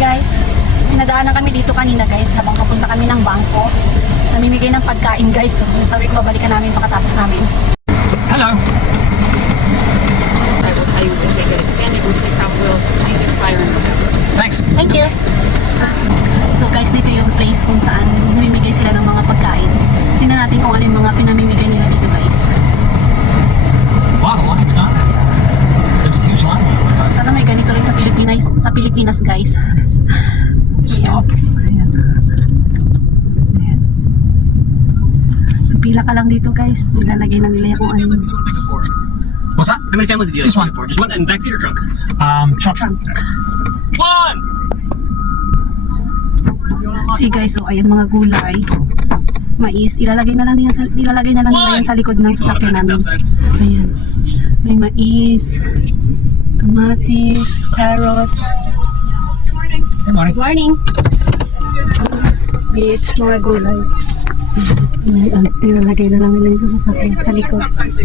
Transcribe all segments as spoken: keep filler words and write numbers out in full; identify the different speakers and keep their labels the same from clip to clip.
Speaker 1: guys, may nadaanan kami dito kanina guys habang papunta kami ng bangko. Namimigay ng pagkain guys. So sabi ko babalikan namin pagkatapos namin.
Speaker 2: Hello.
Speaker 3: I will tell you if they get extended, which they probably will. Please expire in November.
Speaker 2: Thanks.
Speaker 1: Thank you. So guys, dito yung place kung saan namimigay sila ng mga pagkain. Tingnan natin kung ano yung mga pinamimigay nila dito guys.
Speaker 2: Wow, the line's gone. There's a huge line.
Speaker 1: Sana may ganito rin sa Pilipinas, sa Pilipinas guys.
Speaker 2: Stop.
Speaker 1: Ayan. Ayan. Pila ka lang dito guys. Ilalagay na nila yung kung ano.
Speaker 2: What's that?
Speaker 4: How many families did you
Speaker 2: Just one.
Speaker 4: for? Just one in backseat or trunk?
Speaker 2: Um, trunk.
Speaker 1: Trunk.
Speaker 4: One!
Speaker 1: See guys, oh ayan mga gulay. Mais, ilalagay na lang yan sa, ilalagay na lang nila yan sa likod ng sasakyan namin. Ayan. May mais, kamatis, carrots.
Speaker 2: Good morning.
Speaker 1: Morning. Beach, mga gulay. Ayan, ilalagay na lang nila yan sa sasakyan sa likod.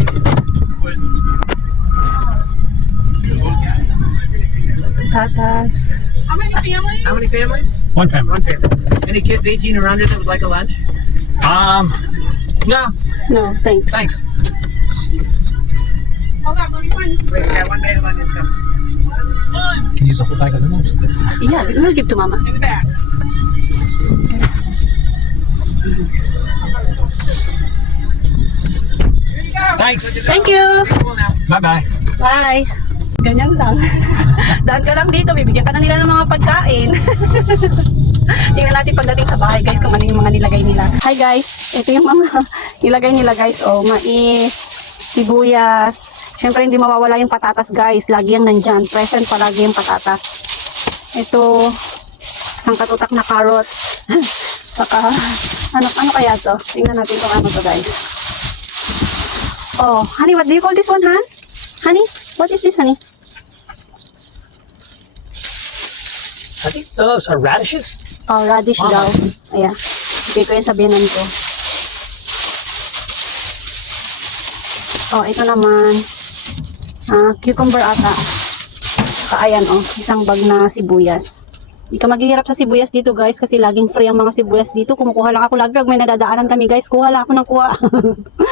Speaker 1: Patatas.
Speaker 4: How many families? How many families?
Speaker 2: One family.
Speaker 4: One family. Any kids eighteen or under that would like a lunch?
Speaker 2: Um, no,
Speaker 1: No, thanks.
Speaker 2: thanks.
Speaker 4: Wait, yeah, one day one is coming.
Speaker 2: Can use the whole bag of noodles.
Speaker 1: Yeah, we'll give to mama.
Speaker 4: In the back.
Speaker 2: Thanks.
Speaker 1: Thank you!
Speaker 4: Cool now.
Speaker 2: Bye-bye.
Speaker 1: Bye! Ganyan lang. Daan ka lang dito, bibigyan ka na nila ng mga pagkain. Tingnan natin pagdating sa bahay guys kung ano yung mga nilagay nila. Hi guys, ito yung mga nilagay nila guys. Oh, mais, sibuyas. Siyempre hindi mawawala yung patatas guys. Lagi yung nandyan. Present palagi yung patatas. Ito, isang katutak na carrots. Saka, ano, ano kaya to? Tingnan natin kung ano to guys. Oh, honey, what do you call this one, Han? Honey, what is this, honey?
Speaker 2: I think those are radishes.
Speaker 1: Oh, radish
Speaker 2: Mama.
Speaker 1: daw. Ayan. Bigay ko yan sa biyanan ko. Oh, ito naman. Ah, cucumber ata. Saka ayan, oh. Isang bag na sibuyas. Hindi ka maghihirap sa sibuyas dito, guys. Kasi laging free ang mga sibuyas dito. Kumukuha lang ako lagi. Pag may nadadaanan kami, guys. Kuha lang ako ng kuha.